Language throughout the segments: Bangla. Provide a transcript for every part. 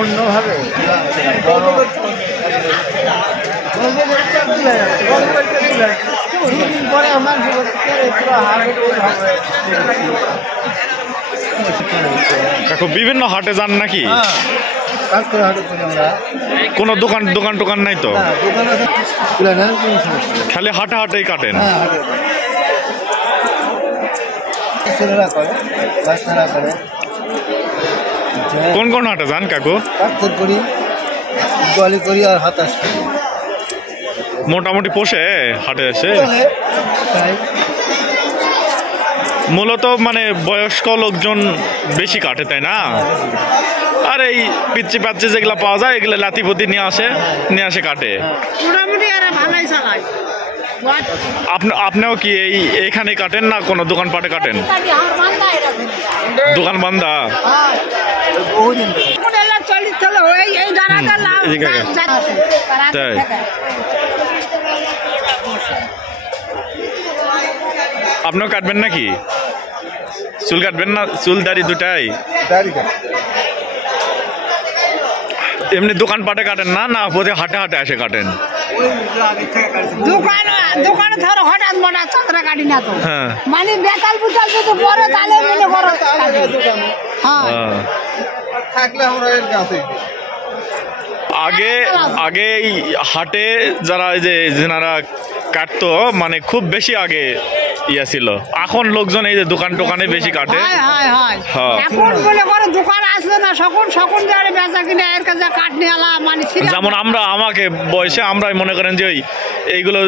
অন্যভাবে কাকু বিভিন্ন হাটে যান নাকি? কোনো দোকান দোকান টোকান নাই তো? খালি হাটে হাটেই কাটেন? কোন কোন হাটে যান কাকু? মোটামুটি পোষে হাটে এসে? মূলত মানে বয়স্ক লোকজন বেশি কাটে, তাই না? আর এই পিচ্ছি পাচ্ছি যেগুলা পাওয়া যায় এগুলো লাতিপতি নিয়ে আসে কাটে। আপনিও কি এইখানে কাটেন না কোনো দোকান পাটে কাটেন? দোকান বান্ধা? তাই আপনিও কাটবেন নাকি? চুল কাটবেন না? চুল দাড়ি দুটাই? এমনি দোকান পাটে কাটেন না, না প্রতি হাটে হাটে আসে কাটেন? দোকানে ধরো হঠাৎ মনে চাকরা কাটি না তো, মানে বেকাল বুকাল যদি পরে তাহলে মনে করো থাকলে আমরা এর কাছে আগে আগে এই হাটে যারা যেনারা কাটতো মানে খুব বেশি আগে ইয়া ছিল। এখন লোকজন এই যে দোকান টোকানে বেশি কাটে। এখন বলে বড় দোকান আসবে না, সকল সকল জায়গায় বেচা কিনে এর কাছে কাট নিয়ে আলা মানে যেমন আমাকে বয়সে আমরাই মনে করেন যে এইগুলো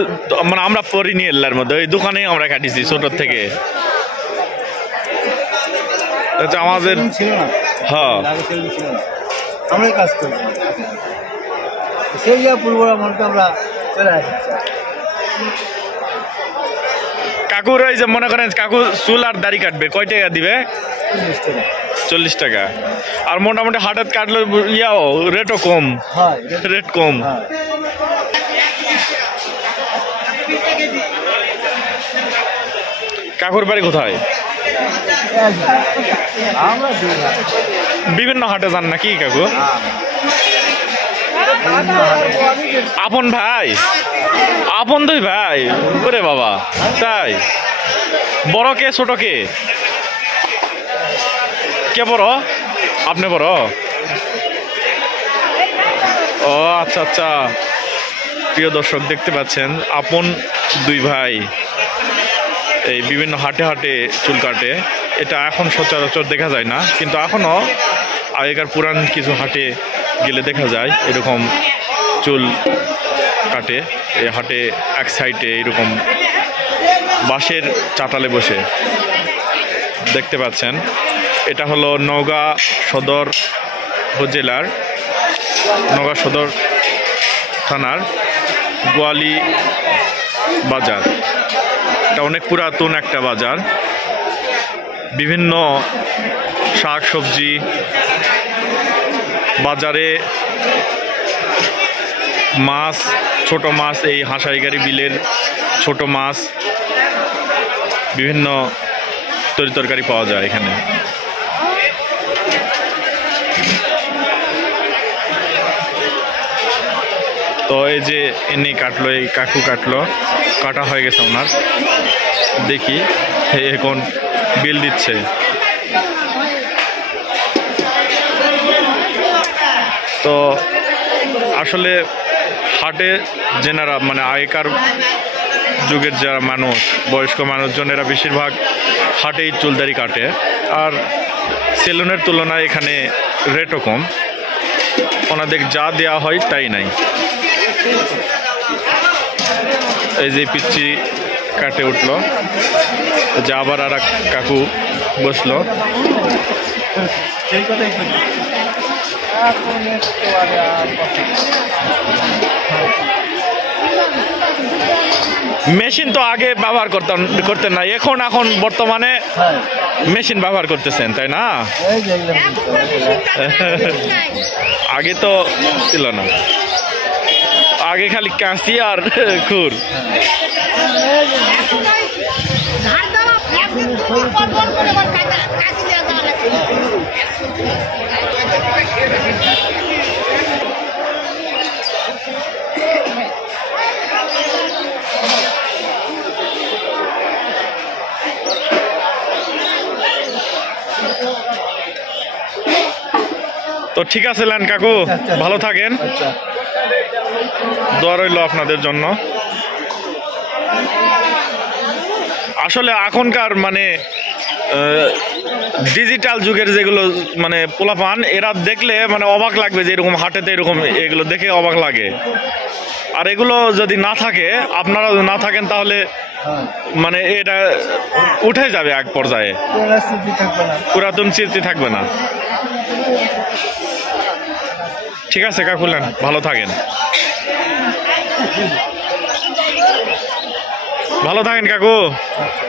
মানে আমরা পরি নিয়ে এলার মধ্যে ওই দোকানেই আমরা কাটিছি ছোট থেকে। আমাদের হ্যাঁ আমরাই কাজ করি, সেই পূর্ব আমলকে আমরা চলে আসি। কাকুর ওই যে মনে করেন কাকু চুল আর দাড়ি কাটবে কয় টাকা দিবে? 40 টাকা। আর মোটামুটি হাটত কাটলে ইয়াও রেটও কম, রেট কম। কাকুর বাড়ি কোথায়? বিভিন্ন হাটে যান নাকি কাকু? আপন ভাই? আপন দুই ভাই? ওরে বাবা, তাই? বড় কে ছোট কে? কে বড়? আপনি বড়? ও আচ্ছা আচ্ছা। প্রিয় দর্শক দেখতে পাচ্ছেন আপন দুই ভাই এই বিভিন্ন হাটে হাটে চুল কাটে। এটা এখন সচরাচর দেখা যায় না, কিন্তু এখনও আগেকার পুরান কিছু হাটে গেলে দেখা যায় এরকম চুল কাটে। এই হাটে এক সাইডে এরকম বাঁশের চাটালে বসে দেখতে পাচ্ছেন। এটা হলো নওগাঁ সদর উপজেলার নওগাঁ সদর থানার গোয়ালি বাজার। এটা অনেক পুরাতন একটা বাজার। বিভিন্ন শাক সবজি বাজারে, মাছ, ছোট মাছ, এই হাঁসাইগাড়ি বিলের ছোট মাছ, বিভিন্ন তরকারি পাওয়া যায় এখানে। তো এই যে এনে কাটলো, এই কাকু কাটলো, কাটা হয়ে গেছে ওনার। দেখি এখন বিল দিচ্ছে। তো আসলে হাটে যেনারা মানে আগেকার যুগের যারা মানুষ, বয়স্ক মানুষজনেরা বেশিরভাগ হাটেই চুলদারি কাটে। আর সেলুনের তুলনায় এখানে রেটও কম, ওনাদের যা দেওয়া হয় তাই নাই। এই যে পিচ্ছি কাটে উঠলো, যা আবার আর এক কাকু বসলো। মেশিন তো আগে ব্যবহার করতেন না, এখন বর্তমানে মেশিন ব্যবহার করতেছেন, তাই না? আগে তো ছিল না, আগে খালি কাঁচি আর খুর। তো ঠিক আছে লেন কাকু, আচ্ছা। ভালো থাকেন, আচ্ছা দোয়া রইল আপনাদের জন্য। আসলে এখনকার মানে ডিজিটাল যুগের যেগুলো মানে পোলাপান, এরা দেখলে মানে অবাক লাগবে যে এরকম হাটেতে এরকম, এগুলো দেখে অবাক লাগে। আর এগুলো যদি না থাকে, আপনারা যদি না থাকেন, তাহলে হ্যাঁ মানে এটা উঠে যাবে এক পর্যায়ে, পরিস্থিতি থাকবে না। পুরাতন স্মৃতি থাকবে না। ঠিক আছে কাকুলেন, ভালো থাকেন, ভালো থাকেন কাকু। আচ্ছা